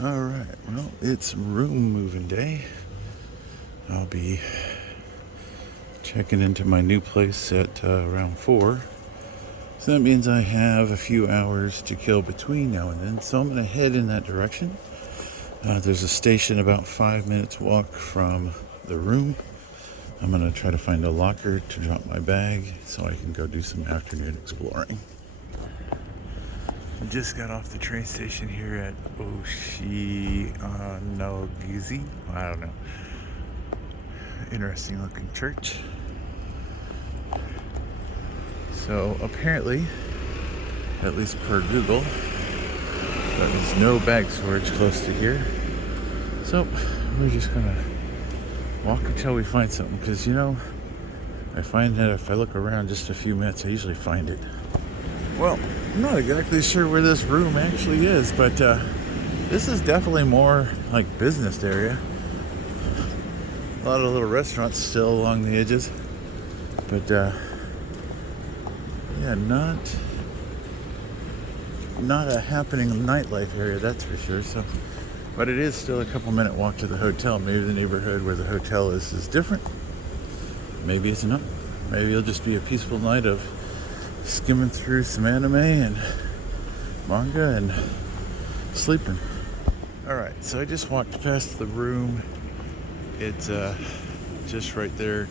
All right, well, it's room moving day. I'll be checking into my new place at around 4. So that means I have a few hours to kill between now and then. So I'm going to head in that direction. There's a station about 5 minutes walk from the room. I'm going to try to find a locker to drop my bag so I can go do some afternoon exploring. I just got off the train station here at Oshinogizi. I don't know. Interesting looking church. So apparently, at least per Google, there's no bag storage close to here. So we're just gonna walk until we find something, because I find that if I look around just a few minutes, I usually find it. Well, I'm not exactly sure where this room actually is, but this is definitely more like business area. A lot of little restaurants still along the edges, but yeah, not a happening nightlife area, that's for sure. So, but it is still a couple minute walk to the hotel. Maybe the neighborhood where the hotel is different. Maybe it's not. Maybe it'll just be a peaceful night of skimming through some anime and manga and sleeping. All right, so I just walked past the room. It's just right there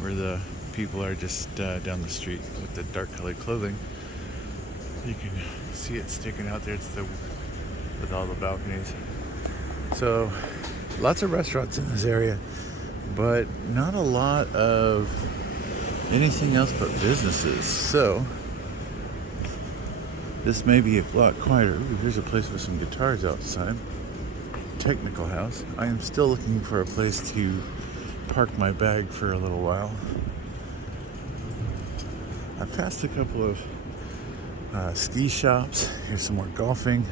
where the people are, just down the street with the dark colored clothing. You can see it sticking out there. It's with all the balconies. So lots of restaurants in this area, but not a lot of anything else but businesses. So this may be a lot quieter. Ooh, here's a place with some guitars outside. Technical house. I am still looking for a place to park my bag for a little while. I passed a couple of ski shops. Here's some more golfing.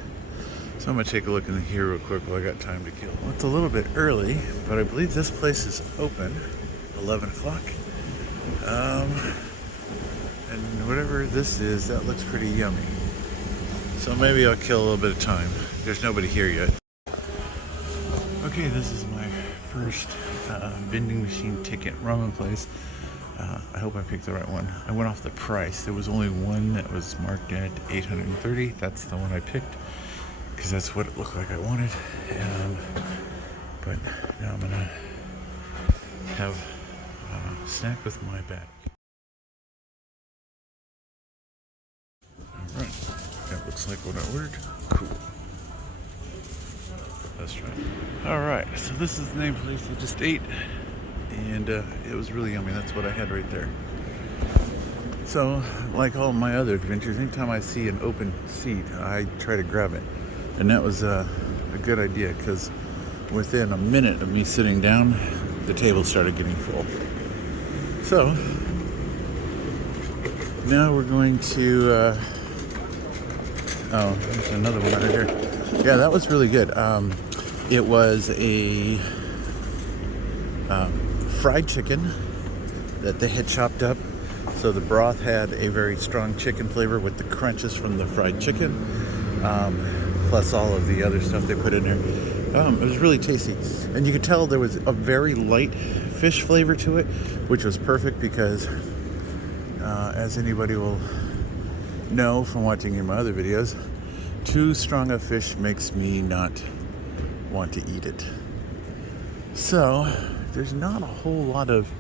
So I'm gonna take a look in here real quick while I got time to kill. Well, it's a little bit early, but I believe this place is open 11 o'clock. And whatever this is, that looks pretty yummy. So maybe I'll kill a little bit of time. There's nobody here yet. Okay, this is my first vending machine ticket ramen place. I hope I picked the right one. I went off the price. There was only one that was marked at $830. That's the one I picked because that's what it looked like I wanted. But now I'm gonna have a snack with my bag. All right, that looks like what I ordered. Cool. Let's try it. All right, so this is the name place I just ate, and it was really yummy. That's what I had right there. So, like all my other adventures, anytime I see an open seat, I try to grab it. And that was a good idea, because within a minute of me sitting down, the table started getting full. So, now we're going to, oh, there's another one right here. Yeah, that was really good. It was a fried chicken that they had chopped up. So the broth had a very strong chicken flavor with the crunches from the fried chicken, plus all of the other stuff they put in there. It was really tasty. And you could tell there was a very light fish flavor to it, which was perfect because, as anybody will know from watching in my other videos, too strong a fish makes me not want to eat it. So there's not a whole lot of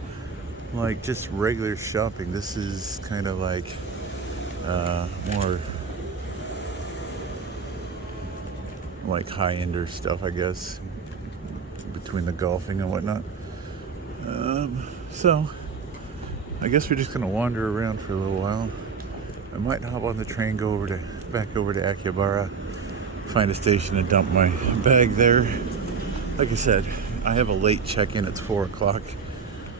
like just regular shopping. This is kind of like more like high-ender stuff, I guess, between the golfing and whatnot. So I guess we're just gonna wander around for a little while. I might hop on the train, go back over to Akihabara, find a station and dump my bag there. Like I said, I have a late check-in. It's 4 o'clock,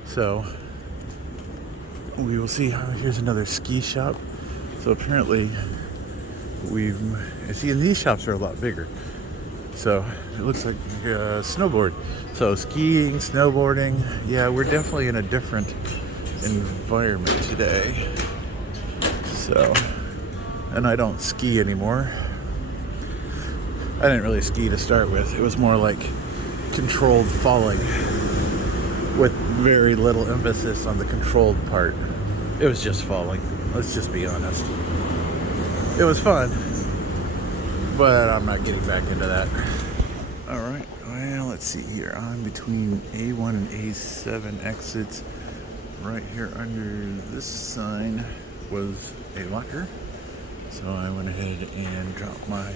so we will see. Here's another ski shop. So apparently and these shops are a lot bigger. So it looks like snowboard. So skiing, snowboarding. Yeah, we're definitely in a different environment today. So, and I don't ski anymore. I didn't really ski to start with. It was more like controlled falling with very little emphasis on the controlled part. It was just falling. Let's just be honest. It was fun, but I'm not getting back into that. All right, well, let's see here. I'm between A1 and A7 exits. Right here under this sign was a locker. So I went ahead and dropped my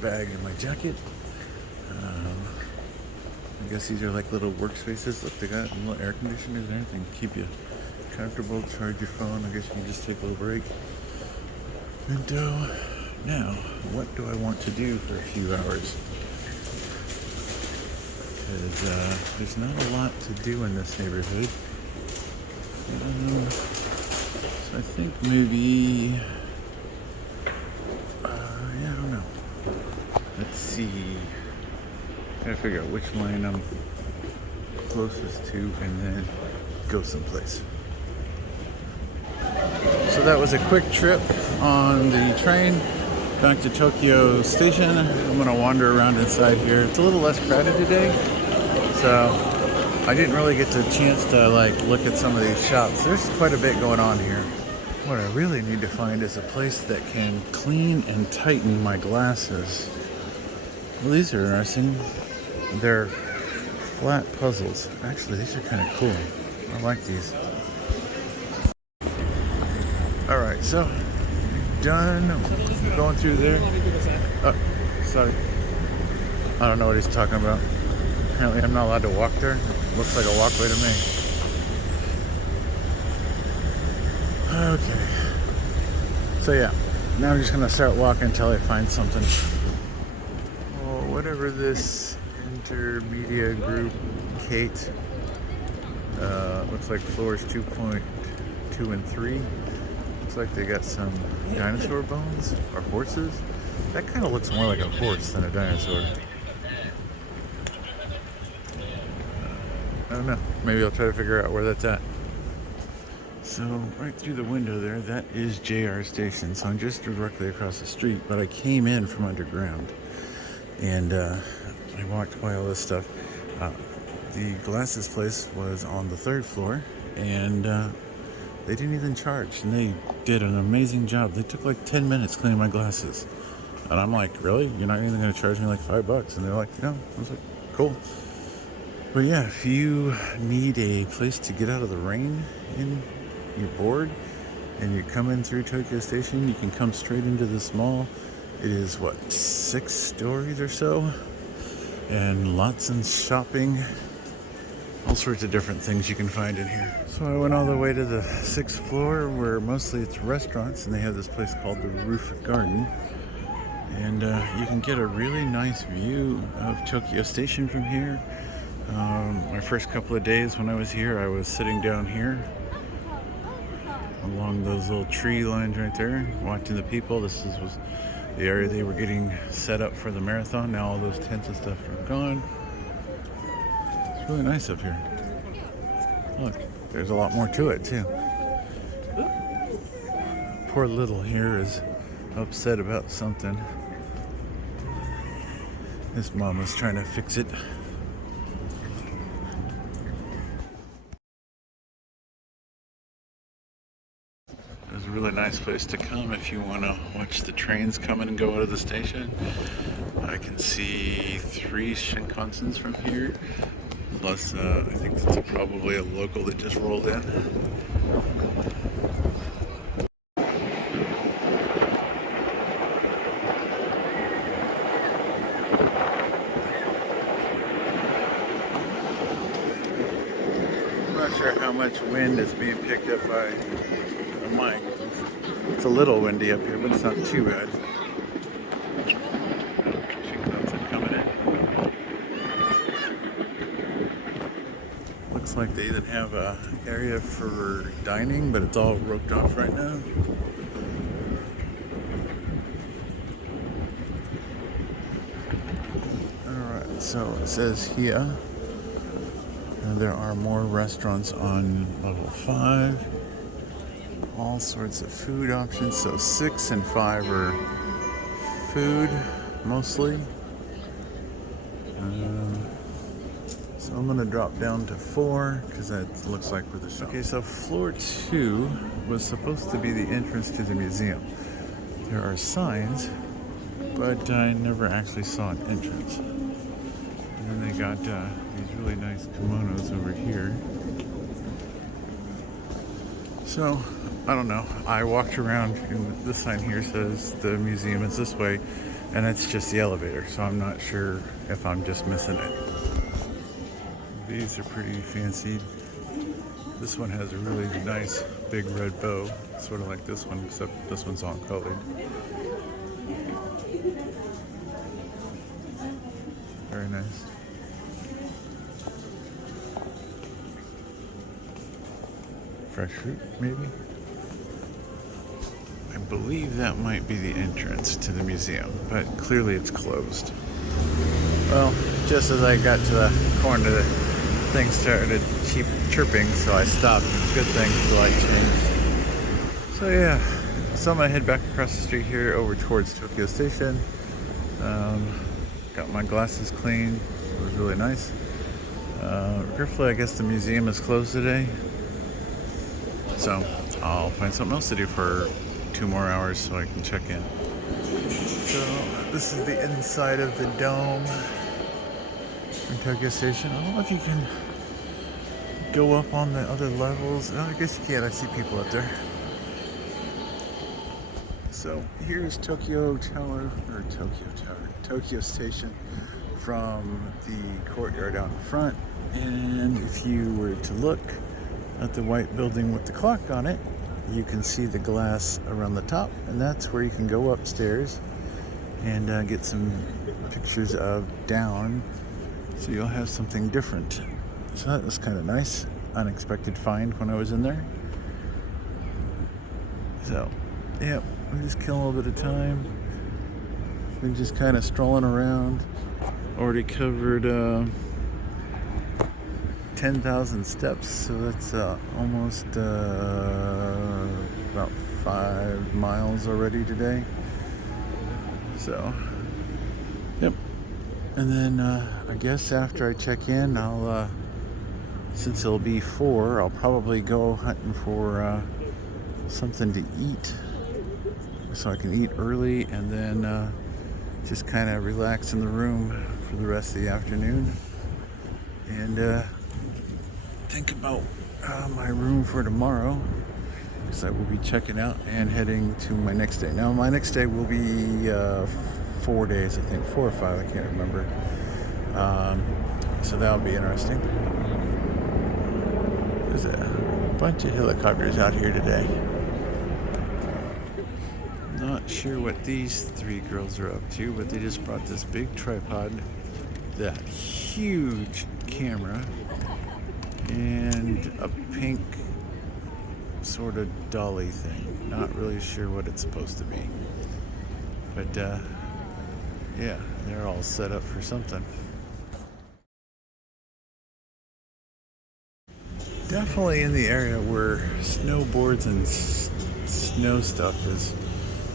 bag and my jacket. I guess these are like little workspaces. Look, they got little air conditioners and everything to keep you comfortable, charge your phone. I guess you can just take a little break. And now, what do I want to do for a few hours? Because there's not a lot to do in this neighborhood. So I think maybe, yeah, I don't know. Let's see. Gotta figure out which lane I'm closest to and then go someplace. So that was a quick trip on the train back to Tokyo Station. I'm gonna wander around inside here. It's a little less crowded today, so I didn't really get the chance to like look at some of these shops. There's quite a bit going on here. What I really need to find is a place that can clean and tighten my glasses. Well, these are interesting. They're flat puzzles. Actually, these are kind of cool. I like these. All right, so done going through there. Oh, sorry. I don't know what he's talking about. Apparently, I'm not allowed to walk there. Looks like a walkway to me. Okay. So yeah, now I'm just gonna start walking until I find something. Oh, whatever this intermedia group, Kate. Looks like floors 2.2 and 3. Looks like they got some dinosaur bones or horses. That kind of looks more like a horse than a dinosaur. I don't know. Maybe I'll try to figure out where that's at. So right through the window there, that is JR Station. So I'm just directly across the street, but I came in from underground. And I walked by all this stuff. The glasses place was on the 3rd floor, and they didn't even charge. And they did an amazing job. They took like 10 minutes cleaning my glasses. And I'm like, really? You're not even going to charge me like $5? And they're like, no. I was like, cool. But yeah, if you need a place to get out of the rain and you're bored and you come in through Tokyo Station, you can come straight into this mall. It is, what, 6 stories or so? And lots of shopping. All sorts of different things you can find in here. So I went all the way to the 6th floor where mostly it's restaurants, and they have this place called the Roof Garden. And you can get a really nice view of Tokyo Station from here. My first couple of days when I was here, I was sitting down here along those little tree lines right there, watching the people. This was the area they were getting set up for the marathon. Now all those tents and stuff are gone. It's really nice up here. Look, there's a lot more to it too. Poor little here is upset about something. His mama's trying to fix it. It's a really nice place to come if you want to watch the trains come in and go out of the station. I can see 3 Shinkansens from here. Plus, I think it's probably a local that just rolled in. I'm not sure how much wind is being picked up by the mic. It's a little windy up here, but it's not too bad. Shinkansen coming in. Looks like they even have a area for dining, but it's all roped off right now. Alright, so it says here there are more restaurants on level 5. All sorts of food options. So 6 and 5 are food mostly. So I'm gonna drop down to 4 because that looks like where the shop. Okay, so floor 2 was supposed to be the entrance to the museum. There are signs, but I never actually saw an entrance. And then they got these really nice kimonos over here. So, I don't know. I walked around and this sign here says the museum is this way, and it's just the elevator, so I'm not sure if I'm just missing it. These are pretty fancied. This one has a really nice big red bow, sort of like this one, except this one's all colored. Very nice. Fresh fruit, maybe? I believe that might be the entrance to the museum, but clearly it's closed. Well, just as I got to the corner, the thing started chirping, so I stopped. It's a good thing the light changed. So yeah, so I'm gonna head back across the street here over towards Tokyo Station. Got my glasses cleaned. It was really nice. Briefly, I guess the museum is closed today. So I'll find something else to do for 2 more hours so I can check in. So this is the inside of the dome in Tokyo Station. I don't know if you can go up on the other levels. Oh, I guess you can. I see people up there. So here's Tokyo Station from the courtyard out in front. And if you were to look at the white building with the clock on it, you can see the glass around the top, and that's where you can go upstairs and get some pictures of down, so you'll have something different. So that was kind of nice, unexpected find when I was in there. So yeah, I'm just killing a little bit of time. Been just kind of strolling around. Already covered 10,000 steps, so that's almost about 5 miles already today. So, yep. And then I guess after I check in, I'll, since it'll be 4, I'll probably go hunting for something to eat, so I can eat early and then just kind of relax in the room for the rest of the afternoon. And think about my room for tomorrow, because I will be checking out and heading to my next day. Now my next day will be 4 days, I think 4 or 5, I can't remember. So that'll be interesting. There's a bunch of helicopters out here today. Not sure what these 3 girls are up to, but they just brought this big tripod, that huge camera, and a pink sort of dolly thing. Not really sure what it's supposed to be. But yeah, they're all set up for something. Definitely in the area where snowboards and snow stuff is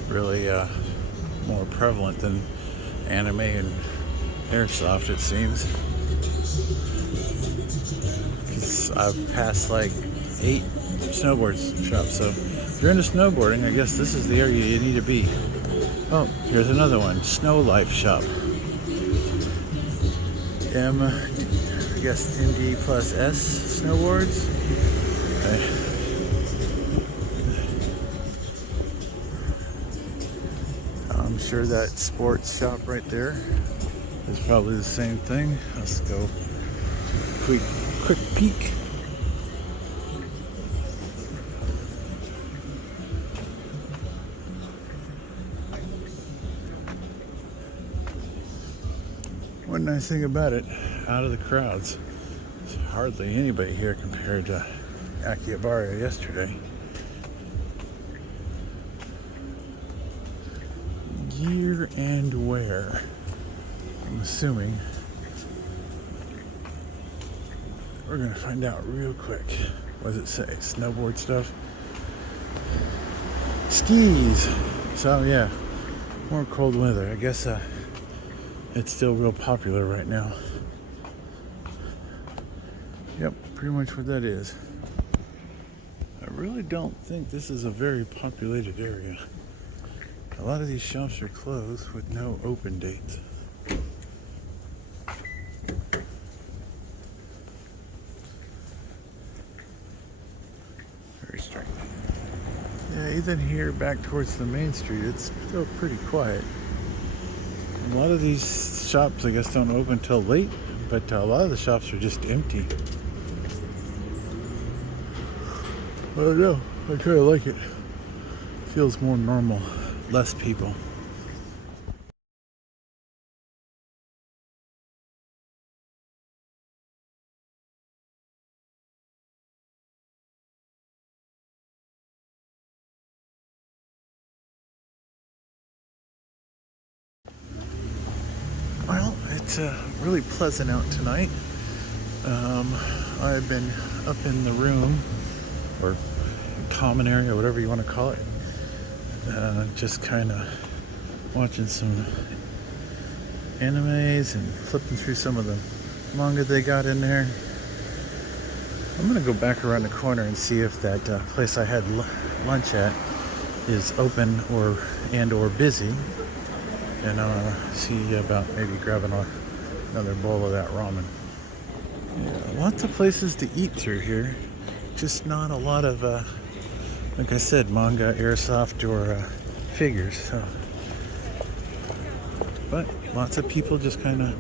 really more prevalent than anime and airsoft, it seems. I've passed like 8 snowboard shops, so if you're into snowboarding, I guess this is the area you need to be. Oh, here's another one, Snow Life Shop. I guess MD plus S snowboards. Okay. I'm sure that sports shop right there is probably the same thing. Let's go quick peek. One nice thing about it, out of the crowds, there's hardly anybody here compared to Akihabara yesterday. Gear and wear, I'm assuming. We're gonna find out real quick. What does it say? Snowboard stuff? Skis! So yeah, more cold weather. I guess it's still real popular right now. Yep, pretty much what that is. I really don't think this is a very populated area. A lot of these shops are closed with no open dates. Very strange. Yeah, even here back towards the main street, it's still pretty quiet. A lot of these shops, I guess, don't open till late, but a lot of the shops are just empty. I don't know. I kind of like it. Feels more normal, less people. Well, it's really pleasant out tonight. I've been up in the room, or common area, whatever you want to call it, just kind of watching some animes and flipping through some of the manga they got in there. I'm gonna go back around the corner and see if that place I had lunch at is open or busy, and see about maybe grabbing another bowl of that ramen. Yeah, lots of places to eat through here, just not a lot of like I said, manga, airsoft, or figures. So, but lots of people just kind of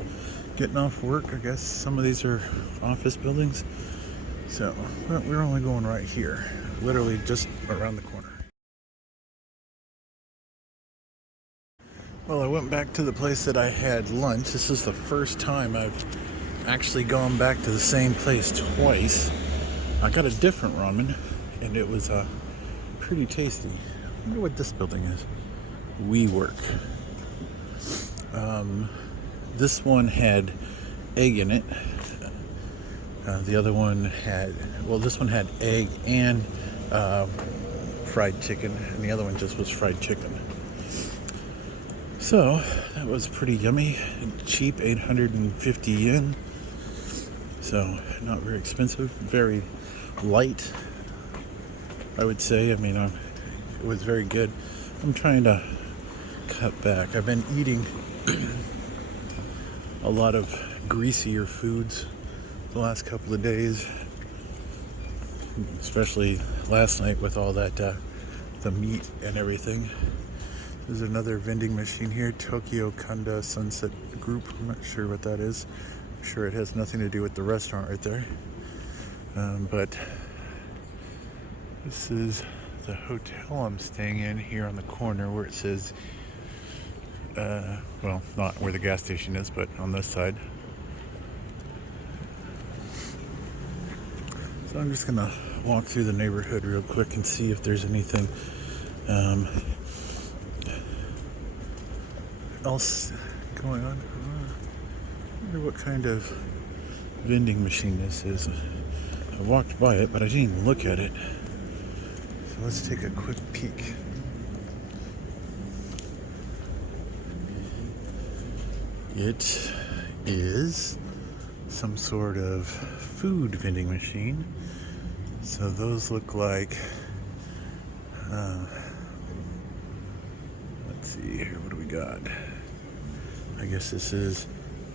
getting off work. I guess some of these are office buildings. So, but we're only going right here, literally just around the corner. Well, I went back to the place that I had lunch. This is the first time I've actually gone back to the same place twice. I got a different ramen, and it was pretty tasty. I wonder what this building is. WeWork. This one had egg in it. The other one had, well, this one had egg and fried chicken, and the other one just was fried chicken. So that was pretty yummy, cheap, 850 yen. So not very expensive, very light, I would say. I mean, it was very good. I'm trying to cut back. I've been eating a lot of greasier foods the last couple of days, especially last night with all that the meat and everything. There's another vending machine here, Tokyo Kanda Sunset Group. I'm not sure what that is. I'm sure it has nothing to do with the restaurant right there. But this is the hotel I'm staying in here on the corner where it says, well, not where the gas station is, but on this side. So I'm just gonna walk through the neighborhood real quick and see if there's anything else going on. I wonder what kind of vending machine this is. I walked by it, but I didn't even look at it. So let's take a quick peek. It is some sort of food vending machine. So those look like, let's see here, what do we got? I guess this is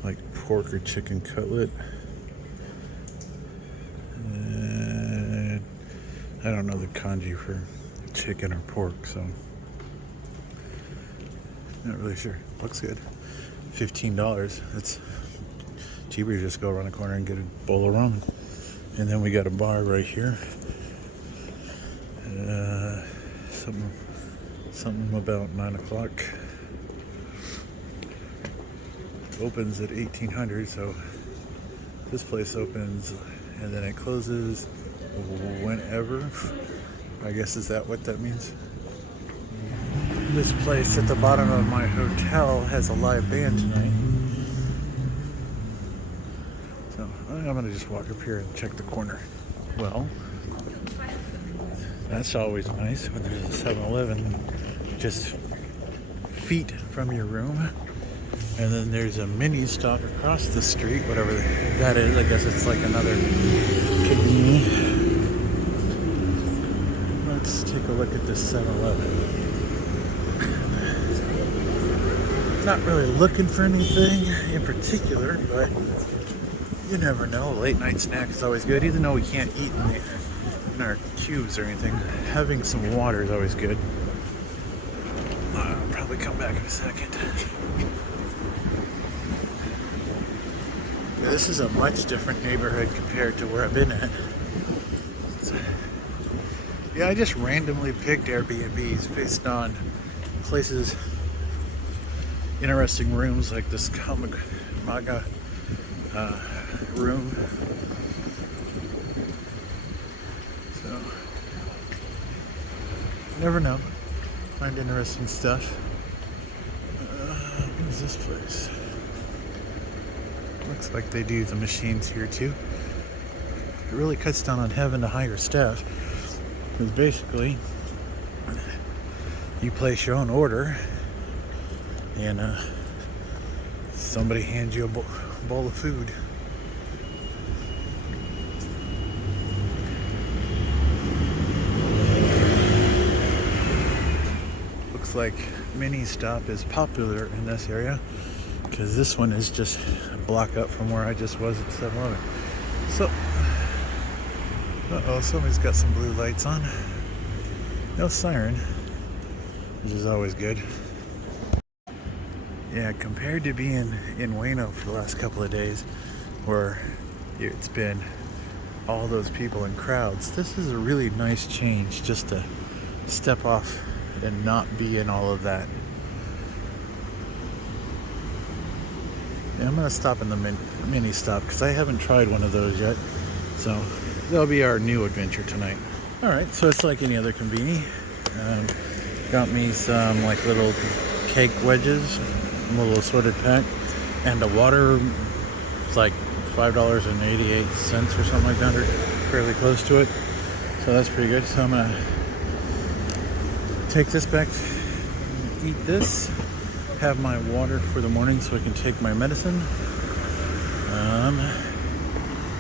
like pork or chicken cutlet. I don't know the kanji for chicken or pork, so not really sure. Looks good. $15. That's cheaper to just go around the corner and get a bowl of ramen. And then we got a bar right here. Something about 9 o'clock. Opens at 1800, so this place opens and then it closes whenever. I guess, is that what that means? This place at the bottom of my hotel has a live band tonight. So I'm gonna just walk up here and check the corner. Well, that's always nice when there's a 7-Eleven just feet from your room. And then there's a mini stop across the street, whatever that is. I guess it's like another convenience. Let's take a look at this 7-Eleven. Not really looking for anything in particular, but you never know. Late night snack is always good, even though we can't eat in our cubes or anything. Having some water is always good. I'll probably come back in a second. Yeah, this is a much different neighborhood compared to where I've been at. Yeah, I just randomly picked Airbnbs based on places, interesting rooms like this Manga room. So, you never know. Find interesting stuff. What is this place? Looks like they do the machines here too. It really cuts down on having to hire staff. Because basically, you place your own order and somebody hands you a bowl of food. Looks like mini stop is popular in this area because this one is just a block up from where I just was at 7-Eleven. So, somebody's got some blue lights on. No siren, which is always good. Yeah, compared to being in Wayno for the last couple of days, where it's been all those people in crowds, this is a really nice change just to step off and not be in all of that. Yeah, I'm gonna stop in the mini stop because I haven't tried one of those yet. So that'll be our new adventure tonight. All right, so it's like any other convenience. Got me some like little cake wedges, a little assorted pack, and the water. It's like $5.88 or something like that, or fairly close to it. So that's pretty good. So I'm gonna take this back, eat this, have my water for the morning so I can take my medicine.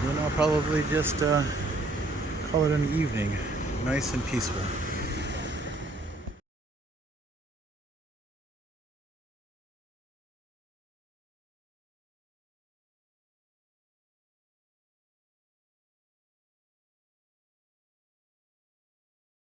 Then I'll probably just call it an evening, nice and peaceful.